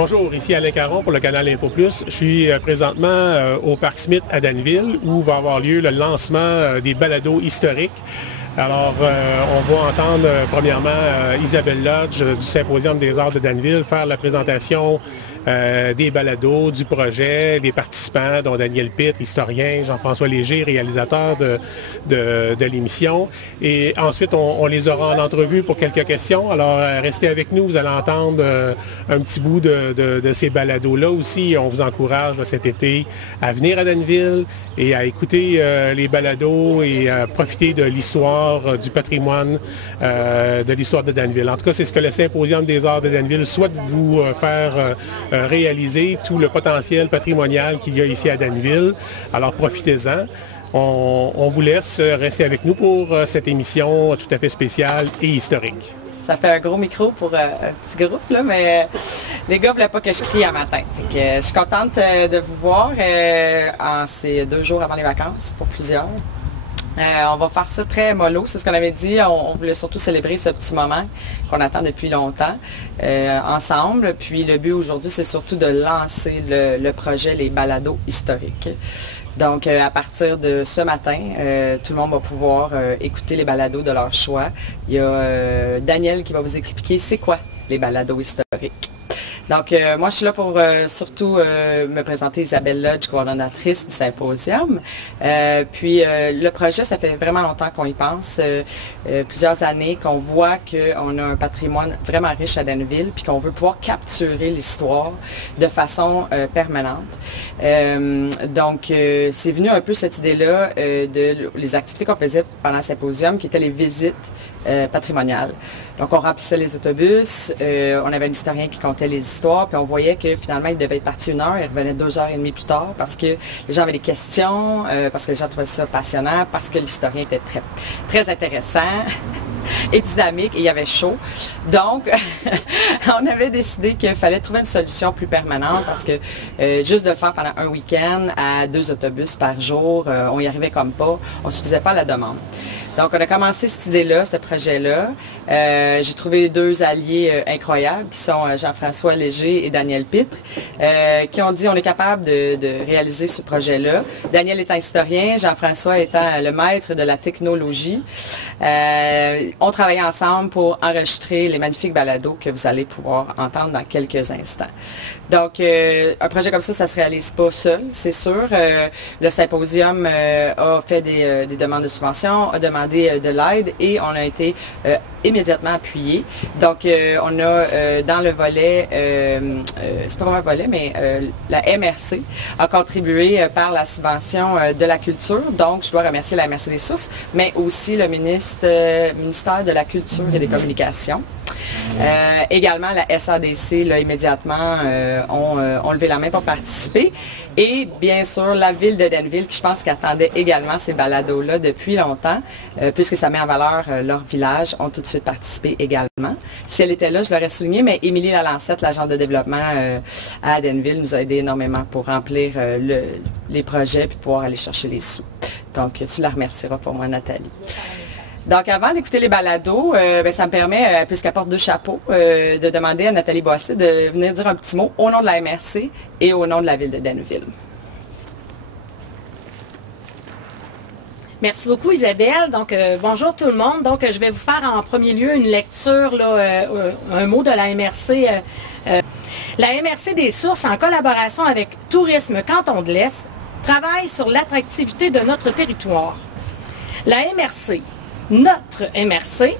Bonjour, ici Alain Caron pour le canal Info Plus. Je suis présentement au Parc Smith à Danville où va avoir lieu le lancement des balados historiques. Alors, on va entendre premièrement Isabelle Lodge du Symposium des arts de Danville faire la présentation des balados, du projet, des participants, dont Daniel Pitt, historien, Jean-François Léger, réalisateur de l'émission. Et ensuite, on les aura en entrevue pour quelques questions. Alors, restez avec nous, vous allez entendre un petit bout de ces balados-là aussi. On vous encourage cet été à venir à Danville et à écouter les balados et à profiter de l'histoire, du patrimoine, de l'histoire de Danville. En tout cas, c'est ce que le Symposium des arts de Danville souhaite vous faire réaliser, tout le potentiel patrimonial qu'il y a ici à Danville. Alors, profitez-en. On vous laisse rester avec nous pour cette émission tout à fait spéciale et historique. Ça fait un gros micro pour un petit groupe, là, mais les gars ne voulaient pas que je crie à matin. Fait que, je suis contente de vous voir en ces 2 jours avant les vacances, pour plusieurs. On va faire ça très mollo, c'est ce qu'on avait dit. On voulait surtout célébrer ce petit moment qu'on attend depuis longtemps ensemble. Puis le but aujourd'hui, c'est surtout de lancer le projet Les Balados historiques. Donc, à partir de ce matin, tout le monde va pouvoir écouter les balados de leur choix. Il y a Daniel qui va vous expliquer c'est quoi les balados historiques. Donc, moi, je suis là pour surtout me présenter Isabelle Lodge, coordonnatrice du symposium. Puis, le projet, ça fait vraiment longtemps qu'on y pense, plusieurs années, qu'on voit qu'on a un patrimoine vraiment riche à Danville, puis qu'on veut pouvoir capturer l'histoire de façon permanente. Donc, c'est venu un peu cette idée-là de les activités qu'on faisait pendant le symposium, qui étaient les visites patrimoniales. Donc, on remplissait les autobus, on avait un historien qui comptait les histoires, puis on voyait que finalement, il devait être parti 1 heure, il revenait 2h30 plus tard parce que les gens avaient des questions, parce que les gens trouvaient ça passionnant, parce que l'historien était très, très intéressant et dynamique, et il y avait chaud. Donc, on avait décidé qu'il fallait trouver une solution plus permanente parce que juste de le faire pendant un week-end à 2 autobus par jour, on y arrivait comme pas, on ne suffisait pas à la demande. Donc, on a commencé cette idée-là, ce projet-là. J'ai trouvé 2 alliés incroyables qui sont Jean-François Léger et Daniel Pitt, qui ont dit on est capable de réaliser ce projet-là. Daniel étant historien, Jean-François étant le maître de la technologie. On travaillait ensemble pour enregistrer les magnifiques balados que vous allez pouvoir entendre dans quelques instants. Donc, un projet comme ça ne se réalise pas seul, c'est sûr. Le symposium a fait des demandes de subventions, a demandé de l'aide et on a été immédiatement appuyé. Donc, on a dans le volet, c'est pas vraiment un volet, mais la MRC a contribué par la subvention de la culture. Donc, je dois remercier la MRC des Sources, mais aussi le ministère de la Culture et des Communications. Également, la SADC, là, immédiatement, ont levé la main pour participer. Et bien sûr, la ville de Danville, qui je pense qu'attendait également ces balados-là depuis longtemps, puisque ça met en valeur leur village, ont tout de suite participé également. Si elle était là, je l'aurais souligné, mais Émilie Lalancette, l'agente de développement à Danville, nous a aidé énormément pour remplir les projets et pouvoir aller chercher les sous. Donc, tu la remercieras pour moi, Nathalie. Donc, avant d'écouter les balados, ça me permet, puisqu'elle porte 2 chapeaux, de demander à Nathalie Boissy de venir dire un petit mot au nom de la MRC et au nom de la ville de Danville. Merci beaucoup, Isabelle. Donc, bonjour tout le monde. Donc, je vais vous faire en premier lieu une lecture, là, un mot de la MRC. La MRC des Sources, en collaboration avec Tourisme Canton de l'Est, travaille sur l'attractivité de notre territoire. La MRC, notre MRC,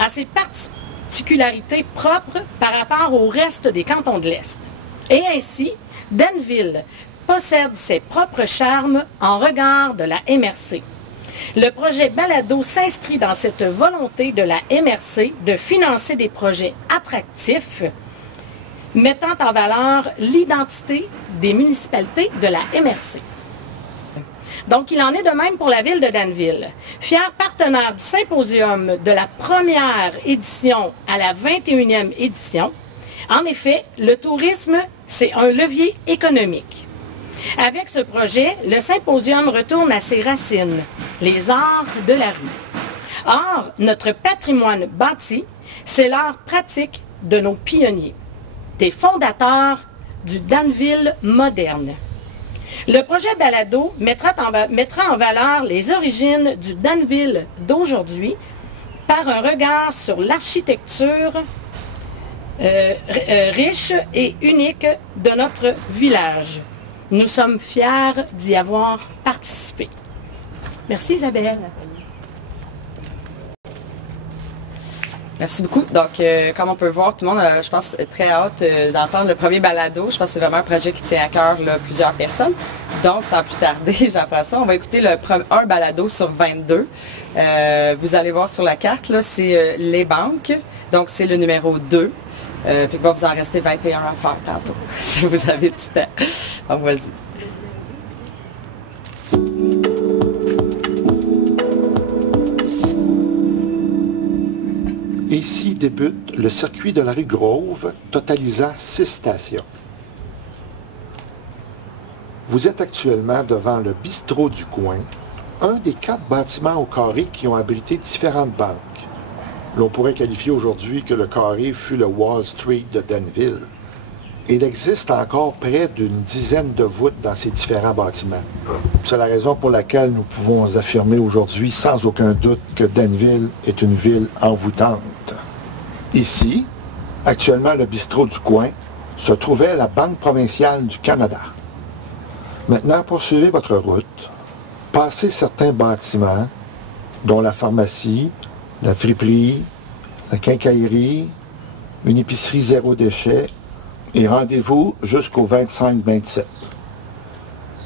a ses particularités propres par rapport au reste des cantons de l'Est. Et ainsi, Danville possède ses propres charmes en regard de la MRC. Le projet Balado s'inscrit dans cette volonté de la MRC de financer des projets attractifs mettant en valeur l'identité des municipalités de la MRC. Donc, il en est de même pour la ville de Danville. Fier partenaire du symposium de la première édition à la 21e édition, en effet, le tourisme, c'est un levier économique. Avec ce projet, le symposium retourne à ses racines, les arts de la rue. Or, notre patrimoine bâti, c'est l'art pratique de nos pionniers. des fondateurs du Danville moderne. Le projet Balado mettra en valeur les origines du Danville d'aujourd'hui par un regard sur l'architecture riche et unique de notre village. Nous sommes fiers d'y avoir participé. Merci Isabelle. Merci beaucoup. Donc, comme on peut voir, tout le monde a, je pense, très hâte d'entendre le premier balado. Je pense que c'est vraiment un projet qui tient à cœur là, plusieurs personnes. Donc, sans plus tarder, Jean-François, on va écouter un balado sur 22. Vous allez voir sur la carte, là, c'est les banques. Donc, c'est le numéro 2. Fait qu'il va vous en rester 21 à faire tantôt, si vous avez du temps. Donc, vas-y. Ici débute le circuit de la rue Grove, totalisant 6 stations. Vous êtes actuellement devant le bistrot du coin, un des 4 bâtiments au carré qui ont abrité différentes banques. L'on pourrait qualifier aujourd'hui que le carré fut le Wall Street de Danville. Il existe encore près d'une dizaine de voûtes dans ces différents bâtiments. C'est la raison pour laquelle nous pouvons affirmer aujourd'hui sans aucun doute que Danville est une ville envoûtante. Ici, actuellement le bistrot du coin, se trouvait la Banque provinciale du Canada. Maintenant, poursuivez votre route, passez certains bâtiments, dont la pharmacie, la friperie, la quincaillerie, une épicerie zéro déchet, et rendez-vous jusqu'au 25-27.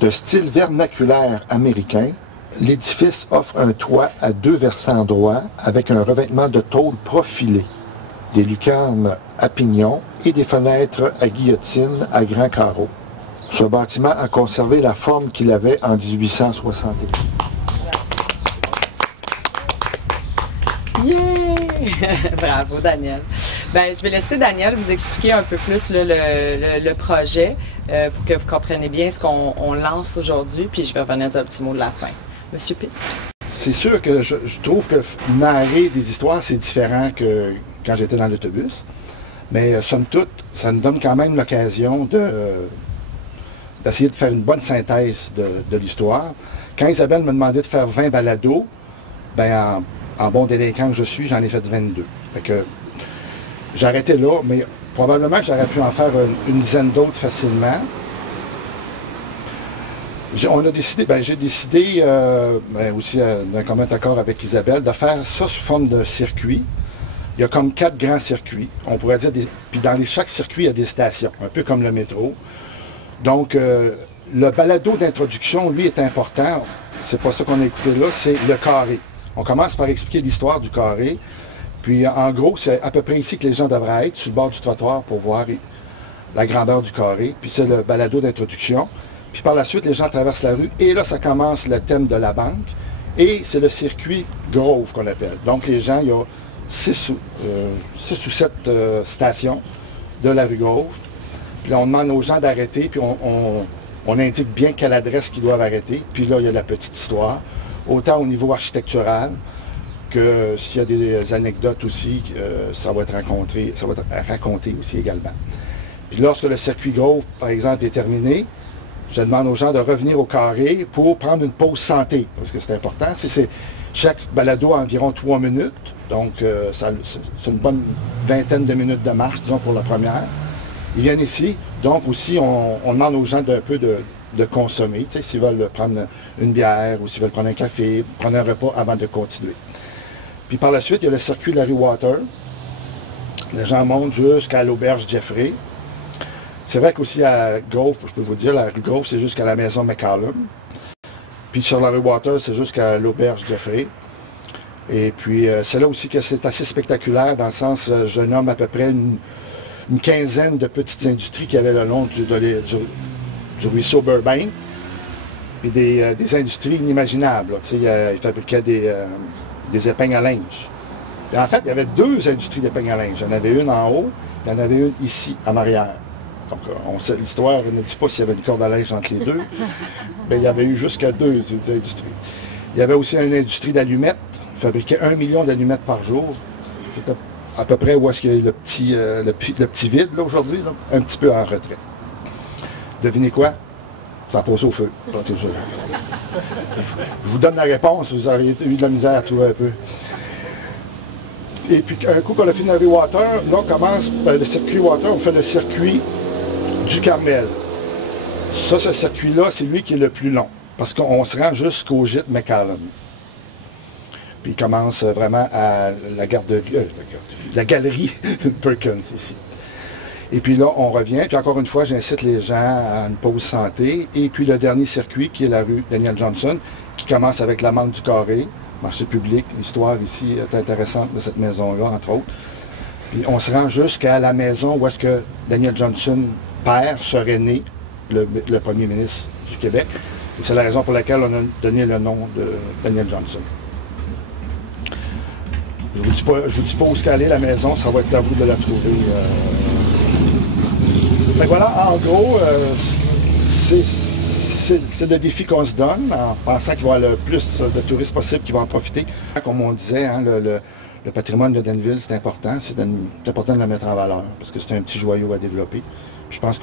De style vernaculaire américain, l'édifice offre un toit à 2 versants droits avec un revêtement de tôle profilé, des lucarnes à pignon et des fenêtres à guillotine à grands carreaux. Ce bâtiment a conservé la forme qu'il avait en 1861. Yeah! Bravo, Daniel. Ben, je vais laisser Daniel vous expliquer un peu plus là, le projet pour que vous compreniez bien ce qu'on lance aujourd'hui, puis je vais revenir dire un petit mot de la fin. Monsieur Pitt. C'est sûr que je trouve que narrer des histoires, c'est différent que quand j'étais dans l'autobus, mais somme toute, ça nous donne quand même l'occasion d'essayer de faire une bonne synthèse de l'histoire. Quand Isabelle me demandait de faire 20 balados, ben en bon délinquant que je suis, j'en ai fait 22. Fait que j'arrêtais là, mais probablement que j'aurais pu en faire une dizaine d'autres facilement. J'ai décidé, aussi d'un commun accord avec Isabelle, de faire ça sous forme de circuit. Il y a comme 4 grands circuits. On pourrait dire, puis dans chaque circuit, il y a des stations, un peu comme le métro. Donc, le balado d'introduction, lui, est important. C'est pas ça qu'on a écouté là, c'est le carré. On commence par expliquer l'histoire du carré. Puis, en gros, c'est à peu près ici que les gens devraient être, sur le bord du trottoir, pour voir la grandeur du carré. Puis, c'est le balado d'introduction. Puis, par la suite, les gens traversent la rue. Et là, ça commence le thème de la banque. Et c'est le circuit Grove qu'on appelle. Donc, les gens, il y a 6 ou 7 stations de la rue Grove. Puis là, on demande aux gens d'arrêter. Puis, on indique bien quelle adresse qu'ils doivent arrêter. Puis là, il y a la petite histoire. Autant au niveau architectural que s'il y a des anecdotes aussi, ça va être raconté aussi également. Puis lorsque le circuit Grove, par exemple, est terminé, je demande aux gens de revenir au carré pour prendre une pause santé, parce que c'est important. Chaque balado a environ 3 minutes, donc c'est une bonne vingtaine de minutes de marche, disons, pour la première. Ils viennent ici, donc aussi, on demande aux gens d'un peu de consommer, s'ils veulent prendre une bière ou s'ils veulent prendre un café, prendre un repas avant de continuer. Puis par la suite, il y a le circuit de la rue Water. Les gens montent jusqu'à l'auberge Jeffrey. C'est vrai qu'aussi à Grove, je peux vous dire, la rue Grove, c'est jusqu'à la maison McCallum. Puis sur la rue Water, c'est jusqu'à l'auberge Jeffrey. Et puis c'est là aussi que c'est assez spectaculaire, dans le sens, je nomme à peu près une quinzaine de petites industries qu'il y avait le long du ruisseau Burbank. Puis des industries inimaginables. Ils fabriquaient des épeignes à linge. Et en fait, il y avait 2 industries d'épeignes à linge. Il y en avait une en haut, il y en avait une ici, en arrière. Donc, l'histoire ne dit pas s'il y avait une corde à linge entre les deux, mais il y avait eu jusqu'à 2 industries. Il y avait aussi une industrie d'allumettes. Ils fabriquaient 1 million d'allumettes par jour. à peu près où est-ce qu'il y a le petit vide là, aujourd'hui, un petit peu en retrait. Devinez quoi? Ça passe au feu. Je vous donne la réponse, vous auriez eu de la misère à trouver un peu. Et puis, un coup qu'on a fini avec Water, là, on commence le circuit Water, on fait le circuit du Carmel. Ça, ce circuit-là, c'est lui qui est le plus long, parce qu'on se rend jusqu'au gîte McAllen. Puis il commence vraiment à la galerie Perkins, ici. Et puis là, on revient, puis encore une fois, j'incite les gens à une pause santé. Et puis le dernier circuit, qui est la rue Daniel Johnson, qui commence avec l'amende du carré, marché public. L'histoire ici est intéressante de cette maison-là, entre autres. Puis on se rend jusqu'à la maison où est-ce que Daniel Johnson, père, serait né, le premier ministre du Québec. Et c'est la raison pour laquelle on a donné le nom de Daniel Johnson. Je vous dis pas où est-ce qu'elle est, la maison, ça va être à vous de la trouver. Fait voilà, en gros, c'est le défi qu'on se donne, en pensant qu'il va y avoir le plus de touristes possible qui vont en profiter. Comme on disait, hein, le patrimoine de Danville, c'est important. C'est important de le mettre en valeur, parce que c'est un petit joyau à développer. Puis je pense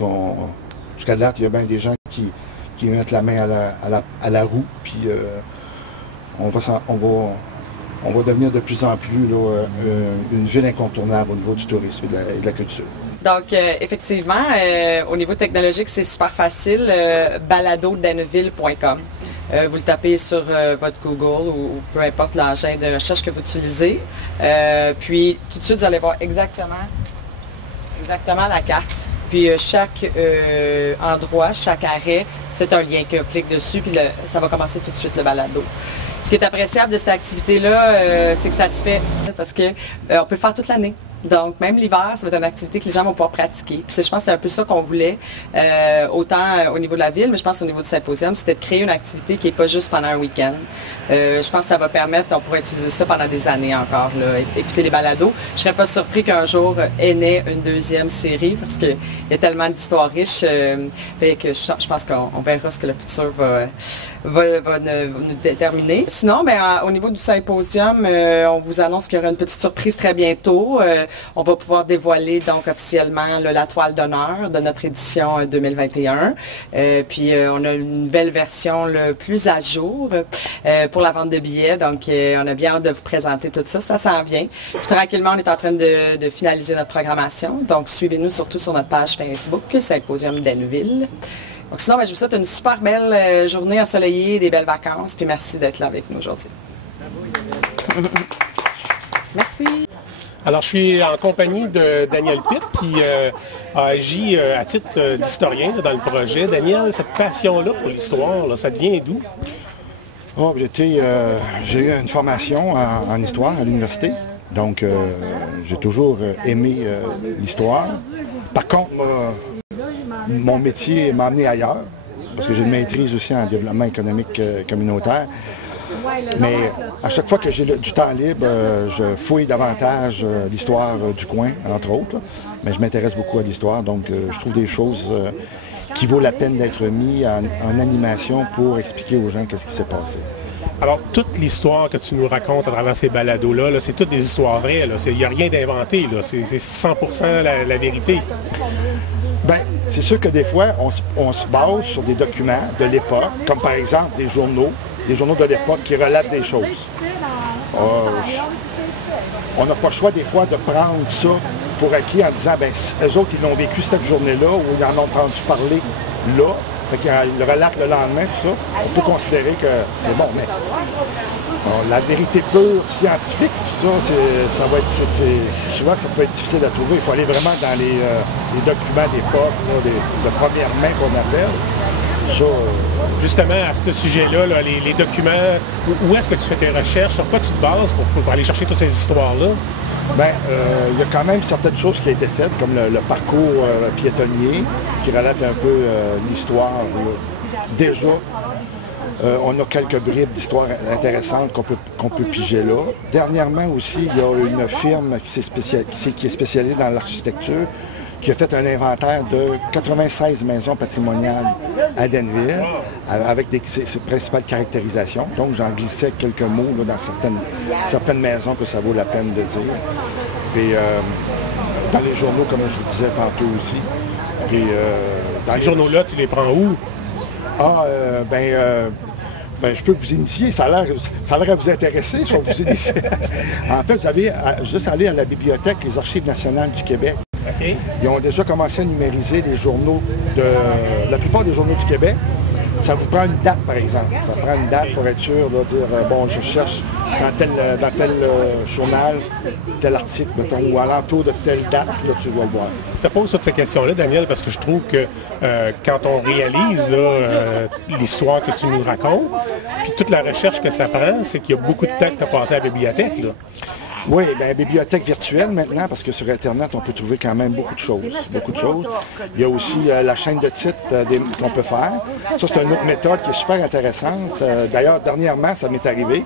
jusqu'à date, il y a bien des gens qui mettent la main à la roue, puis on va devenir de plus en plus là, une ville incontournable au niveau du tourisme et de la culture. Donc, effectivement, au niveau technologique, c'est super facile. baladodanville.com. Vous le tapez sur votre Google ou peu importe l'engin de recherche que vous utilisez. Puis, tout de suite, vous allez voir exactement la carte. Puis, chaque endroit, chaque arrêt, c'est un lien qu'on clique dessus, puis ça va commencer tout de suite le balado. Ce qui est appréciable de cette activité-là, c'est que ça se fait parce qu'on peut le faire toute l'année. Donc, même l'hiver, ça va être une activité que les gens vont pouvoir pratiquer. Puis je pense que c'est un peu ça qu'on voulait, autant au niveau de la ville, mais je pense qu'au niveau du symposium, c'était de créer une activité qui n'est pas juste pendant un week-end. Je pense que ça va permettre, on pourrait utiliser ça pendant des années encore, là, écouter les balados. Je ne serais pas surpris qu'un jour est née une deuxième série, parce qu'il y a tellement d'histoires riches, que je pense qu'on verra ce que le futur va nous déterminer. Sinon, au niveau du symposium, on vous annonce qu'il y aura une petite surprise très bientôt. On va pouvoir dévoiler donc officiellement la toile d'honneur de notre édition 2021. Puis on a une nouvelle version plus à jour pour la vente de billets. Donc on a bien hâte de vous présenter tout ça. Ça s'en vient. Puis tranquillement, on est en train de finaliser notre programmation. Donc suivez-nous surtout sur notre page Facebook, Symposium Danville. Donc sinon, je vous souhaite une super belle journée ensoleillée, des belles vacances. Puis merci d'être là avec nous aujourd'hui. Merci. Alors, je suis en compagnie de Daniel Pitt, qui a agi à titre d'historien dans le projet. Daniel, cette passion-là pour l'histoire, ça devient d'où? Oh, j'ai eu une formation en histoire à l'université. Donc, j'ai toujours aimé l'histoire. Par contre, mon métier m'a amené ailleurs, parce que j'ai une maîtrise aussi en développement économique communautaire. Mais à chaque fois que j'ai du temps libre, je fouille davantage l'histoire du coin, entre autres. Mais je m'intéresse beaucoup à l'histoire, donc je trouve des choses qui vaut la peine d'être mis en animation pour expliquer aux gens qu'est-ce qui s'est passé. Alors, toute l'histoire que tu nous racontes à travers ces balados-là, c'est toutes des histoires vraies. Il n'y a rien d'inventé. C'est 100% la vérité. Bien, c'est sûr que des fois, on se base sur des documents de l'époque, comme par exemple des journaux de l'époque qui relatent des choses. On n'a pas le choix des fois de prendre ça pour acquis en disant, ben eux autres, ils l'ont vécu cette journée-là ou ils en ont entendu parler là. Fait qu'ils le relatent le lendemain, tout ça. On peut considérer que c'est bon, mais la vérité pure, scientifique, tout ça, souvent ça peut être difficile à trouver. Il faut aller vraiment dans les documents d'époque, de première main qu'on appelle. Ça, justement, à ce sujet-là, les documents, où est-ce que tu fais tes recherches? Sur quoi tu te bases pour aller chercher toutes ces histoires-là? Bien, il y a quand même certaines choses qui ont été faites, comme le parcours piétonnier, qui relate un peu l'histoire. Déjà, on a quelques bribes d'histoire intéressantes qu'on peut piger là. Dernièrement aussi, il y a une firme qui est spécialisée dans l'architecture, qui a fait un inventaire de 96 maisons patrimoniales à Danville, avec ses principales caractérisations. Donc, j'en glissais quelques mots là, dans certaines maisons que ça vaut la peine de dire. Puis dans les journaux, comme je vous disais tantôt aussi. Puis dans Les journaux-là, tu les prends où? Je peux vous initier, ça a l'air à vous intéresser, je vais vous initier. En fait, vous avez juste aller à la Bibliothèque des Archives nationales du Québec. Okay. Ils ont déjà commencé à numériser les journaux la plupart des journaux du Québec. Ça vous prend une date, par exemple. Ça prend une date pour être sûr de dire, bon, je cherche dans tel journal, tel article, mettons, ou alentour de telle date, là, tu dois le voir. Je te pose cette question-là, Daniel, parce que je trouve que quand on réalise l'histoire que tu nous racontes, puis toute la recherche que ça prend, c'est qu'il y a beaucoup de temps que tu as passé à la bibliothèque, là. Oui, bien, bibliothèque virtuelle maintenant, parce que sur Internet, on peut trouver quand même beaucoup de choses. Il y a aussi la chaîne de titres qu'on peut faire. Ça, c'est une autre méthode qui est super intéressante. D'ailleurs, dernièrement, ça m'est arrivé.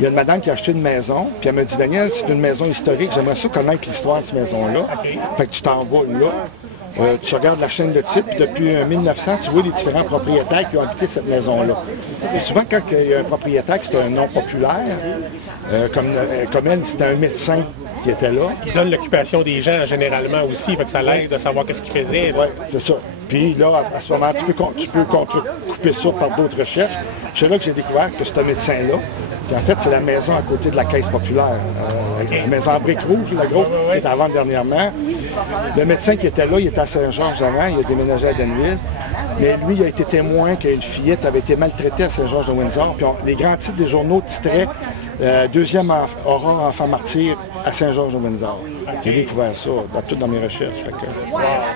Il y a une madame qui a acheté une maison, puis elle m'a dit, Daniel, c'est une maison historique, j'aimerais ça connaître l'histoire de cette maison-là. Fait que tu t'en vas là. Tu regardes la chaîne de titres, puis depuis 1900, tu vois les différents propriétaires qui ont habité cette maison-là. Et souvent, quand il y a un propriétaire qui est un nom populaire, comme elle, c'était un médecin qui était là. Qui donne l'occupation des gens généralement aussi, fait que ça l'aide de savoir qu'est-ce qu'ils faisaient. Oui, c'est ça. Puis là, à ce moment, tu peux couper ça par d'autres recherches. C'est là que j'ai découvert que ce médecin-là, puis en fait, c'est la maison à côté de la Caisse populaire. La maison en briques rouges, la grosse, qui était à vendre dernièrement. Le médecin qui était là, il était à Saint-Georges avant, il a déménagé à Danville. Mais lui, il a été témoin qu'une fillette avait été maltraitée à Saint-Georges de Windsor. Puis les grands titres des journaux titraient deuxième aurore enfant martyr à Saint-Georges de Windsor. J'ai découvert ça dans mes recherches. C'est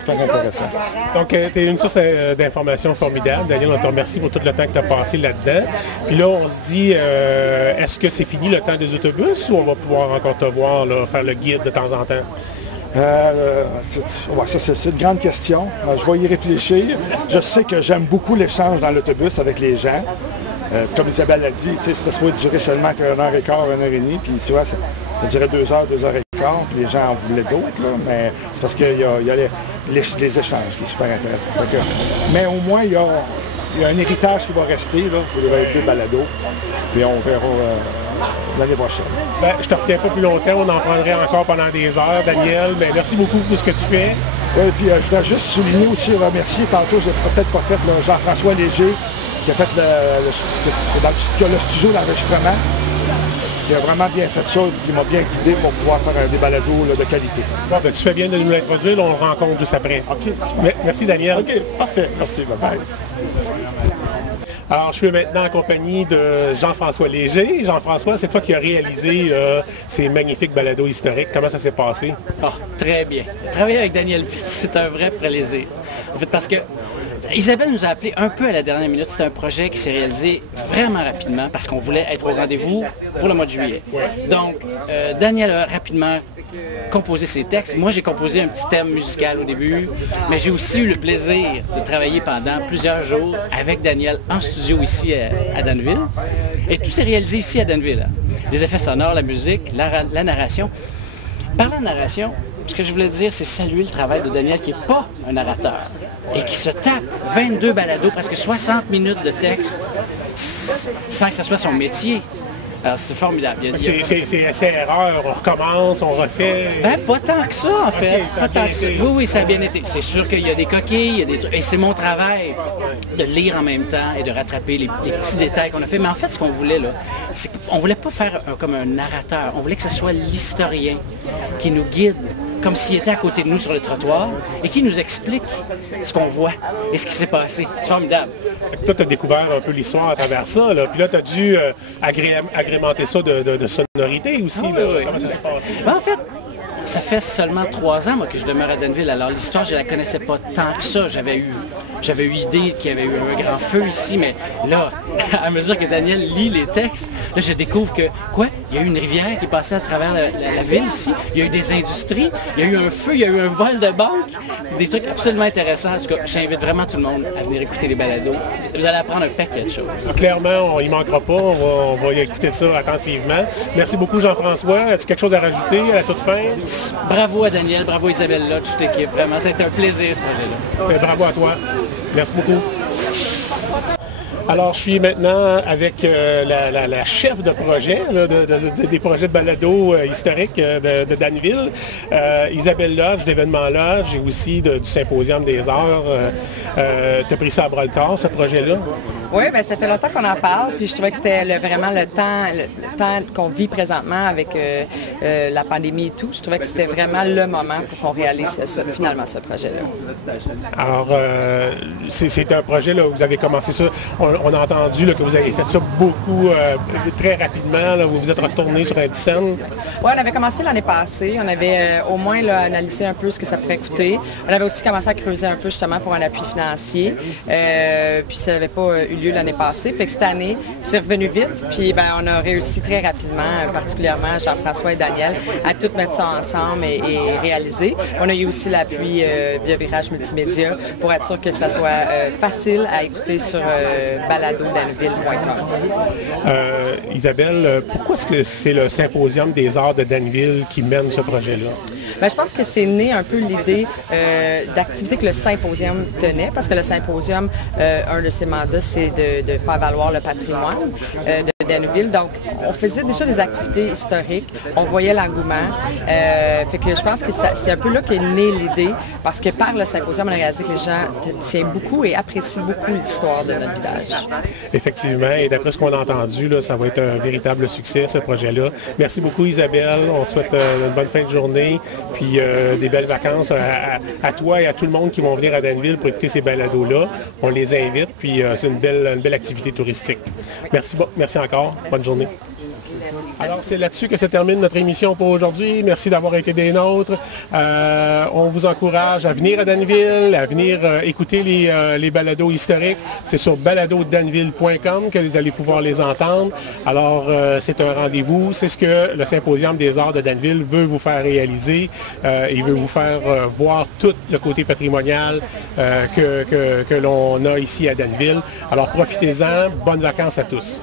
super intéressant. Donc, tu es une source d'informations formidable. Daniel, on te remercie pour tout le temps que tu as passé là-dedans. Puis là, on se dit, est-ce que c'est fini le temps des autobus ou on va pouvoir encore te voir là, faire le guide de temps en temps? C'est une grande question. Je vais y réfléchir. Je sais que j'aime beaucoup l'échange dans l'autobus avec les gens. Comme Isabelle l'a dit, c'était supposé durer seulement qu'une heure et quart, une heure et demie. Puis tu vois, ça durait 2 heures et quart. Puis les gens en voulaient d'autres. Mais c'est parce qu'il y a les échanges qui sont super intéressants. Mais au moins, il y a un héritage qui va rester. C'est les 2 balados. Puis on verra l'année prochaine. Ben, je ne te retiens pas plus longtemps. On en prendrait encore pendant des heures, Daniel. Ben, merci beaucoup pour ce que tu fais. Oui, puis je voudrais juste souligner aussi, remercier. Tantôt, j'ai peut-être pas fait Jean-François Léger, qui a fait le studio d'enregistrement. Il a vraiment bien fait ça, qui m'a bien guidé pour pouvoir faire des balados de qualité. Bon, ben, tu fais bien de nous l'introduire, on le rencontre juste après. OK. Merci, Daniel. OK, parfait. Merci, bye-bye. Alors, je suis maintenant en compagnie de Jean-François Léger. Jean-François, c'est toi qui as réalisé ces magnifiques balados historiques. Comment ça s'est passé? Oh, très bien. Travailler avec Daniel, c'est un vrai plaisir. En fait, parce que Isabelle nous a appelé un peu à la dernière minute. C'est un projet qui s'est réalisé vraiment rapidement parce qu'on voulait être au rendez-vous pour le mois de juillet. Donc, Daniel a rapidement composé ses textes. Moi, j'ai composé un petit thème musical au début, mais j'ai aussi eu le plaisir de travailler pendant plusieurs jours avec Daniel en studio ici à Danville. Et tout s'est réalisé ici à Danville. Les effets sonores, la musique, la narration. Parlant de narration, ce que je voulais dire, c'est saluer le travail de Daniel qui n'est pas un narrateur et qui se tape 22 balados, presque 60 minutes de texte sans que ce soit son métier. Alors, c'est formidable. C'est erreur, on recommence, on refait. Ben, pas tant que ça, en fait. Okay, pas tant que ça. Oui, ça a bien été. C'est sûr qu'il y a des coquilles, il y a des trucs. Et c'est mon travail de lire en même temps et de rattraper les petits détails qu'on a fait. Mais en fait, ce qu'on voulait, là, c'est qu'on voulait pas faire comme un narrateur. On voulait que ce soit l'historien qui nous guide comme s'il était à côté de nous sur le trottoir et qui nous explique ce qu'on voit et ce qui s'est passé. C'est formidable. Toi, tu as découvert un peu l'histoire à travers ça, là. Puis là, tu as dû agrémenter ça de sonorité aussi. Ah, là. oui. Comment ça s'est passé? Ben, en fait, ça fait seulement 3 ans moi, que je demeure à Danville. Alors l'histoire, je la connaissais pas tant que ça. J'avais eu idée qu'il y avait eu un grand feu ici, mais là, à mesure que Daniel lit les textes, là, je découvre que, il y a eu une rivière qui passait à travers la ville ici, il y a eu des industries, il y a eu un feu, il y a eu un vol de banque, des trucs absolument intéressants. En tout cas, j'invite vraiment tout le monde à venir écouter les balados. Vous allez apprendre un paquet de choses. Clairement, on y manquera pas, on va y écouter ça attentivement. Merci beaucoup, Jean-François. As-tu quelque chose à rajouter à la toute fin? Bravo à Daniel, bravo à Isabelle, là, toute l'équipe. Vraiment, ça a été un plaisir, ce projet-là. Bravo à toi. Merci beaucoup. Alors, je suis maintenant avec la chef de projet, là, des projets de balado historiques de Danville, Isabelle Lodge, d'Événement Lodge, et aussi du Symposium des Arts. Tu as pris ça à bras-le-corps, ce projet-là? Oui, bien, ça fait longtemps qu'on en parle, puis je trouvais que c'était vraiment le temps qu'on vit présentement avec la pandémie et tout. Je trouvais que c'était vraiment le moment pour qu'on réalise finalement ce projet-là. Alors, c'est un projet, là, vous avez commencé ça, on a entendu là, que vous avez fait ça beaucoup, très rapidement, là, vous vous êtes retourné sur un scène. Oui, on avait commencé l'année passée, on avait au moins là, analysé un peu ce que ça pourrait coûter. On avait aussi commencé à creuser un peu justement pour un appui financier, puis ça n'avait pas eu lieu l'année passée, fait que cette année, c'est revenu vite, puis ben, on a réussi très rapidement, particulièrement Jean-François et Daniel, à tout mettre ça ensemble et réaliser. On a eu aussi l'appui via Virage Multimédia pour être sûr que ça soit facile à écouter sur baladodanville.com. Isabelle, pourquoi est-ce que c'est le Symposium des Arts de Danville qui mène ce projet-là? Bien, je pense que c'est né un peu l'idée d'activité que le Symposium tenait, parce que le Symposium, un de ses mandats, c'est de faire valoir le patrimoine de Danville. Donc, on faisait déjà des activités historiques, on voyait l'engouement. Fait que je pense que c'est un peu là qu'est née l'idée, parce que par le Symposium, on a réalisé que les gens tiennent beaucoup et apprécient beaucoup l'histoire de notre village. Effectivement, et d'après ce qu'on a entendu, là, ça va être un véritable succès, ce projet-là. Merci beaucoup, Isabelle. On souhaite une bonne fin de journée, puis des belles vacances à toi et à tout le monde qui vont venir à Danville pour écouter ces balados-là. On les invite, puis c'est une belle activité touristique. Merci encore. Bonne journée. Alors, c'est là-dessus que se termine notre émission pour aujourd'hui. Merci d'avoir été des nôtres. On vous encourage à venir à Danville, à venir écouter les balados historiques. C'est sur baladodanville.com que vous allez pouvoir les entendre. Alors, c'est un rendez-vous. C'est ce que le Symposium des Arts de Danville veut vous faire réaliser. Il veut vous faire voir tout le côté patrimonial que l'on a ici à Danville. Alors, profitez-en. Bonnes vacances à tous.